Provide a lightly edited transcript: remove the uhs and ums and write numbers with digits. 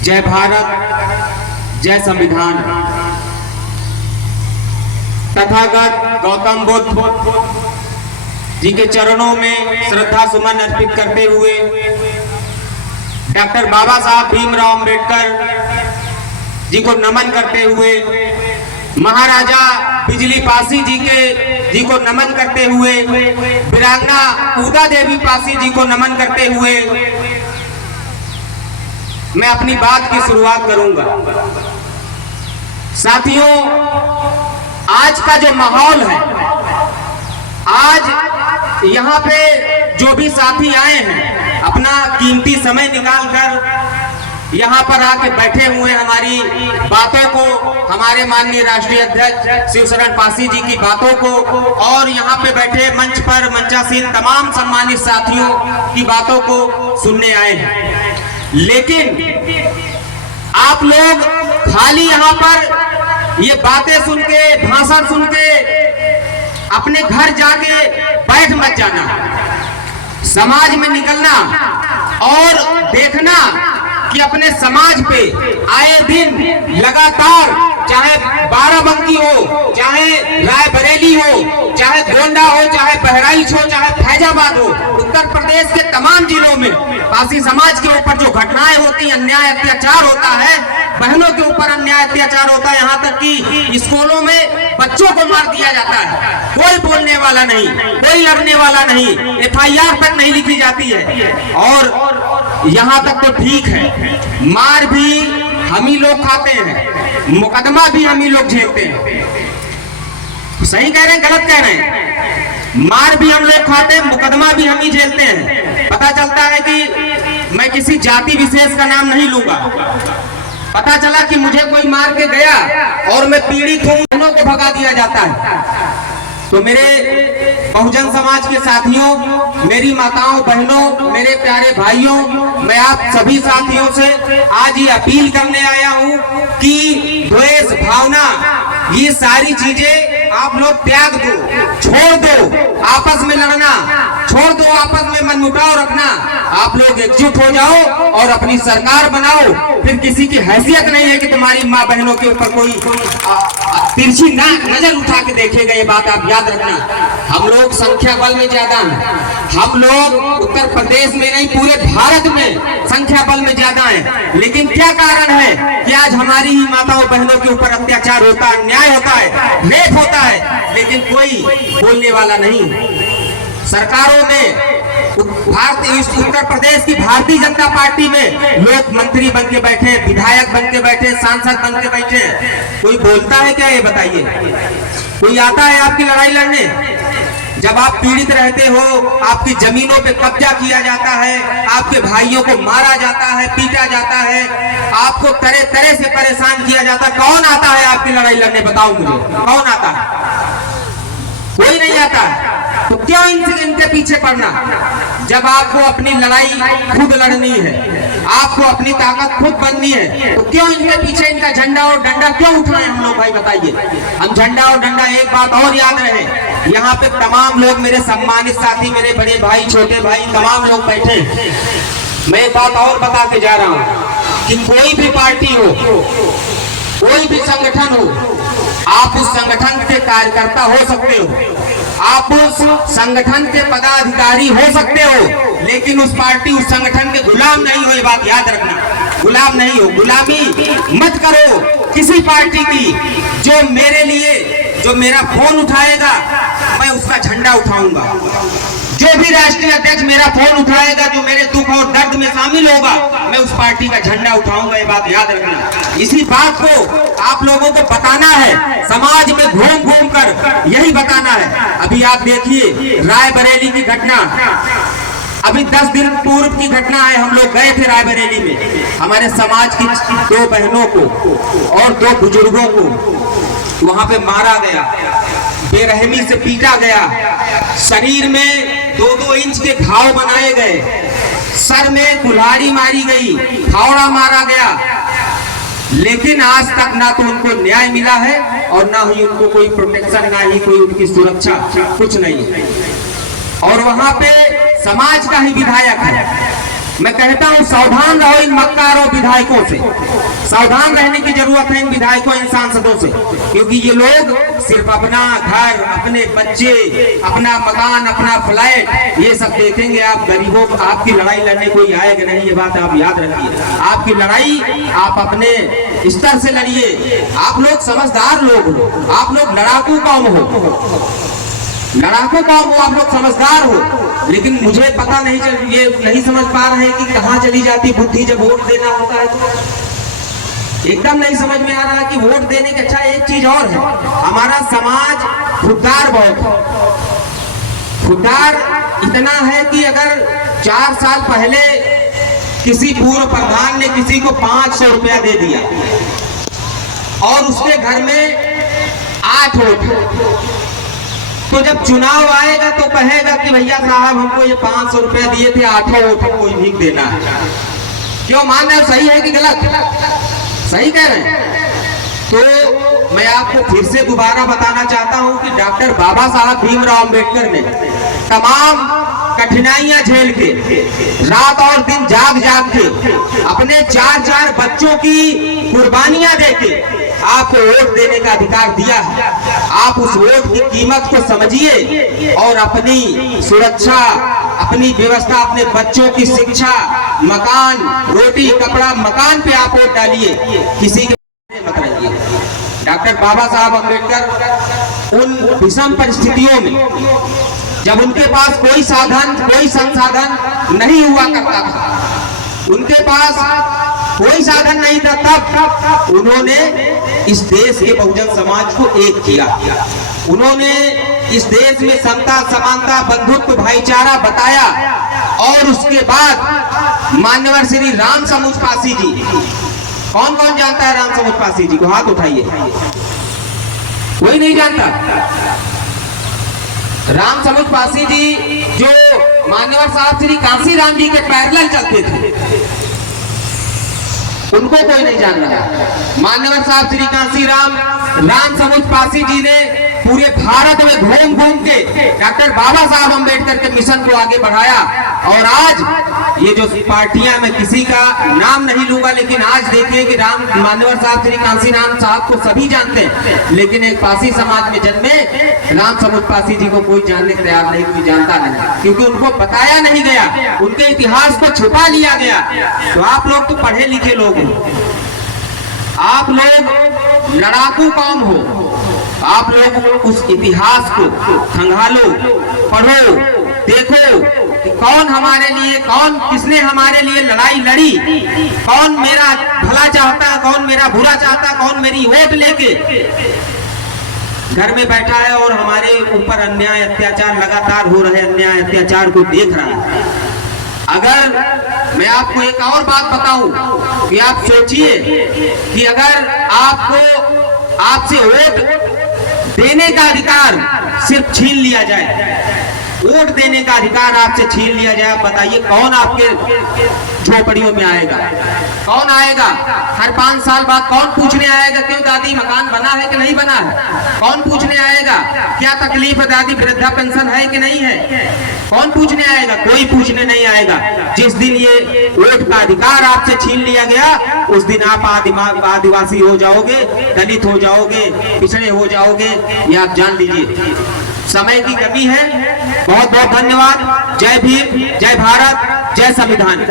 जय भारत, जय संविधान। तथागत गौतम बुद्ध जी के चरणों में श्रद्धा सुमन अर्पित करते हुए डॉक्टर बाबा साहब भीमराव अंबेडकर जी को नमन करते हुए, महाराजा बिजली पासी जी को नमन करते हुए, वीरांगना उदा देवी पासी जी को नमन करते हुए मैं अपनी बात की शुरुआत करूंगा। साथियों, आज का जो माहौल है, आज यहाँ पे जो भी साथी आए हैं अपना कीमती समय निकालकर यहाँ पर आके बैठे हुए, हमारी बातों को, हमारे माननीय राष्ट्रीय अध्यक्ष शिवशरण पासी जी की बातों को और यहाँ पे बैठे मंच पर मंचासीन तमाम सम्मानित साथियों की बातों को सुनने आए हैं। लेकिन आप लोग खाली यहाँ पर ये बातें सुन के, भाषण सुन के अपने घर जाके बैठ मत जाना। समाज में निकलना और देखना कि अपने समाज पे आए दिन लगातार, चाहे बाराबंकी हो, चाहे रायबरेली हो, चाहे गोंडा हो, चाहे बहराइच हो, चाहे फैजाबाद हो, उत्तर प्रदेश के तमाम जिलों में पासी समाज के ऊपर जो घटनाएं होती, अन्याय अत्याचार होता है, बहनों के ऊपर अन्याय अत्याचार होता है, यहाँ तक कि स्कूलों में बच्चों को मार दिया जाता है। कोई बोलने वाला नहीं, कोई लड़ने वाला नहीं, FIR तक नहीं लिखी जाती है। और यहाँ तक तो ठीक है, मार भी हम ही लोग खाते हैं, मुकदमा भी हम ही लोग झेलते हैं। सही कह रहे हैं, गलत कह रहे हैं? मार भी हम लोग खाते हैं, मुकदमा भी हम ही झेलते हैं। पता चलता है कि मैं किसी जाति विशेष का नाम नहीं लूंगा, पता चला कि मुझे कोई मार के गया और मैं पीड़ित हूं, बहनों को भगा दिया जाता है। तो मेरे बहुजन समाज के साथियों, मेरी माताओं, बहनों, मेरे प्यारे भाइयों, मैं आप सभी साथियों से आज ये अपील करने आया हूं कि द्वेष भावना, ये सारी चीजें आप लोग त्याग दो, छोड़ दो। आपस में लड़ना छोड़ दो, आपस में मनमुटाव रखना। आप लोग एकजुट हो जाओ और अपनी सरकार बनाओ। फिर किसी की हैसियत नहीं है कि तुम्हारी माँ बहनों के ऊपर कोई तिरछी नजर उठा के देखेगा। ये बात आप याद रखना। हम लोग संख्या बल में ज्यादा हैं, हम लोग उत्तर प्रदेश में नहीं पूरे भारत में संख्या बल में ज्यादा हैं। लेकिन क्या कारण है कि आज हमारी ही माताओं बहनों के ऊपर अत्याचार होता है, अन्याय होता है, रेप होता है, लेकिन कोई बोलने वाला नहीं। सरकारों में उत्तर प्रदेश की भारतीय जनता पार्टी में लोग मंत्री बन के बैठे, विधायक बन के बैठे, सांसद बन के बैठे, कोई बोलता है क्या? ये बताइए। कोई आता है आपकी लड़ाई लड़ने? जब आप पीड़ित रहते हो, आपकी जमीनों पे कब्जा किया जाता है, आपके भाइयों को मारा जाता है, पीटा जाता है, आपको तरह तरह से परेशान किया जाता है, कौन आता है आपकी लड़ाई लड़ने? बताओ मुझे, कौन आता है? कोई नहीं आता। तो क्यों इनके पीछे पड़ना? जब आपको अपनी लड़ाई खुद लड़नी है, आपको अपनी ताकत खुद बननी है, तो क्यों इनके पीछे इनका झंडा और डंडा क्यों उठाएं हम लोग? भाई बताइए। हम झंडा और डंडा, एक बात और याद रहे, यहाँ पे तमाम लोग, मेरे सम्मानित साथी, मेरे बड़े भाई, छोटे भाई, तमाम लोग बैठे। मैं एक बात और बता के जा रहा हूँ कि कोई भी पार्टी हो, कोई भी संगठन हो, आप उस संगठन के कार्यकर्ता हो सकते हो, आप उस संगठन के पदाधिकारी हो सकते हो, लेकिन उस पार्टी, उस संगठन के गुलाम नहीं हो। ये बात याद रखना, गुलाम नहीं हो। गुलामी मत करो किसी पार्टी की। जो मेरे लिए, जो मेरा फोन उठाएगा, मैं उसका झंडा उठाऊंगा। जो भी राष्ट्रीय अध्यक्ष मेरा फोन उठाएगा, जो मेरे दुख और दर्द में शामिल होगा, मैं उस पार्टी का झंडा उठाऊंगा। ये बात याद रखना। इसी बात को आप लोगों को बताना है, समाज में घूम घूम कर यही बताना है। अभी आप देखिए रायबरेली की घटना, अभी 10 दिन पूर्व की घटना है। हम लोग गए थे रायबरेली में, हमारे समाज की 2 बहनों को और 2 बुजुर्गों को वहां पे मारा गया, बेरहमी से पीटा गया, शरीर में 2-2 इंच के घाव बनाए गए, सर में कुल्हाड़ी मारी गई, फावड़ा मारा गया। लेकिन आज तक ना तो उनको न्याय मिला है और ना ही उनको कोई प्रोटेक्शन, ना ही कोई उनकी सुरक्षा, कुछ नहीं। और वहां पे समाज का ही विधायक है, मैं कहता हूं सावधान रहो इन मक्कारों विधायकों से, सावधान रहने की जरूरत है इन विधायकों, इन सांसदों से, क्योंकि ये लोग सिर्फ अपना घर, अपने बच्चे, अपना मकान, अपना फ्लैट ये सब देखेंगे। आप गरीबों, आपकी लड़ाई लड़ने कोई आएगा नहीं, ये बात आप याद रखिए। आपकी लड़ाई आप अपने स्तर से लड़िए। आप लोग समझदार लोग हो, आप लोग लड़ाकू कौम हो, लड़ाकू कौम हो, आप लोग समझदार हो, लेकिन मुझे पता नहीं ये नहीं समझ पा रहे कि कहाँ चली जाती बुद्धि जब वोट देना होता है तो। एकदम नहीं समझ में आ रहा कि वोट देने के अच्छा एक चीज और है, हमारा समाज खुददार बहुत है। खुददार इतना है कि अगर 4 साल पहले किसी पूर्व प्रधान ने किसी को 500 रुपया दे दिया और उसके घर में 8 वोट, तो जब चुनाव आएगा तो कहेगा कि भैया साहब हमको ये 500 रुपया दिए थे, 8 वोट हमको भीख देना है। क्यों मान रहे हो? सही है कि गलत? सही कह रहे हैं। तो मैं आपको फिर से दोबारा बताना चाहता हूं कि डॉक्टर बाबा साहब भीमराव अंबेडकर ने तमाम कठिनाइयां झेल के, रात और दिन जाग जाग के, अपने 4 बच्चों की कुर्बानियां देके आपको वोट देने का अधिकार दिया है। आप उस वोट की कीमत को समझिए और अपनी सुरक्षा, अपनी व्यवस्था, अपने बच्चों की शिक्षा, मकान, रोटी कपड़ा, मकान पे आप वोट डालिए, किसी के मत रहिए। डॉक्टर बाबा साहब अम्बेडकर उन विषम परिस्थितियों में, जब उनके पास कोई साधन, कोई संसाधन नहीं हुआ करता था, उनके पास कोई साधन नहीं था, तब उन्होंने इस देश के बहुजन समाज को एक किया। उन्होंने इस देश में समता, समानता, बंधुत्व, भाईचारा बताया। और उसके बाद मान्यवर श्री राम समुच पासी जी, कौन कौन जानता है राम समुच पासी जी को? हाथ उठाइए। कोई नहीं जानता? राम समुच पासी जी जो मान्यवर साहब श्री कांसीराम जी के पैरेलल चलते थे, उनको कोई नहीं जान रहा। मान्यवर साहब श्री कांसीराम राम समुच पासी जी ने पूरे भारत में घूम घूम के डॉक्टर बाबा साहब अम्बेडकर के मिशन को आगे बढ़ाया। और आज ये जो पार्टियां, मैं किसी का नाम नहीं लूंगा, लेकिन आज देखिए कि मान्यवर साहब श्री कांसीराम साहब को सभी जानते हैं, लेकिन एक पासी समाज में जन्मे राम समुच पासी जी को कोई जानने को तैयार नहीं, कोई जानता नहीं, क्योंकि उनको बताया नहीं गया, उनके इतिहास को छुपा लिया गया। तो आप लोग तो पढ़े लिखे लोग हो, आप लोग लड़ाकू कौम हो, आप लोग उस इतिहास को खंगालो, पढ़ो, देखो कि कौन हमारे लिए, कौन किसने हमारे लिए लड़ाई लड़ी, कौन मेरा भला चाहता, कौन मेरा बुरा चाहता, कौन मेरी वोट लेके घर में बैठा है और हमारे ऊपर अन्याय अत्याचार लगातार हो रहे अन्याय अत्याचार को देख रहा है। अगर मैं आपको एक और बात बताऊं कि आप सोचिए कि अगर आपको आपसे वोट देने का अधिकार सिर्फ छीन लिया जाए, वोट देने का अधिकार आपसे छीन लिया जाए, आप बताइए कौन आपके झोपड़ियों में आएगा? कौन आएगा? हर 5 साल बाद कौन पूछने आएगा क्यों दादी मकान बना है कि नहीं बना है? कौन पूछने आएगा क्या तकलीफ है दादी, वृद्धा पेंशन है कि नहीं है? कौन पूछने आएगा? कोई पूछने नहीं आएगा। जिस दिन ये वोट का अधिकार आपसे छीन लिया गया, उस दिन आप आदिवासी हो जाओगे, दलित हो जाओगे, पिछड़े हो जाओगे, ये आप जान लीजिए। समय की कमी है। बहुत बहुत धन्यवाद। जय भीम, जय भारत, जय संविधान।